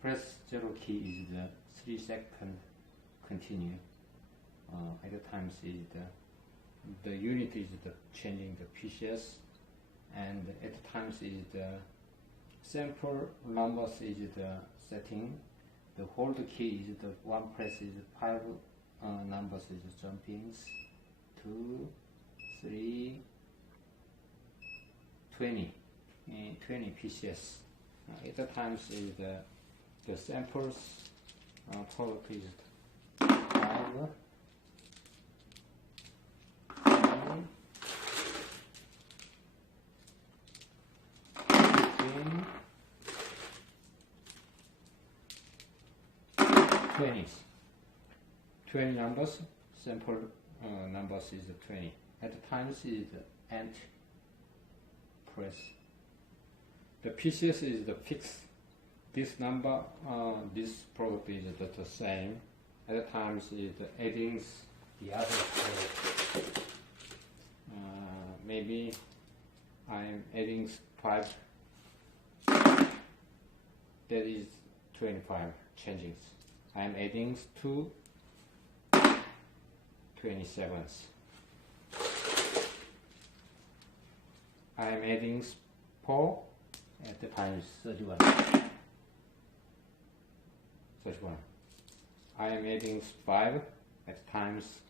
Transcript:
press 0 key is the 3-second continue. At times is the unit is the changing the PCS, and at times is the sample numbers is the setting. The hold key is the 1 press is 5 numbers is jumping 2, 3, 20 PCS. At times is the samples total is 5, 10, 15, 20 numbers, sample numbers is 20. At times is the ant press. The PCS is the fixed. This number, this product is the same. At times is the adding the other product. Maybe I'm adding 5. That is 25 changing. I'm adding 2 27s. I'm adding 4 at the times 31. I am adding 5 at times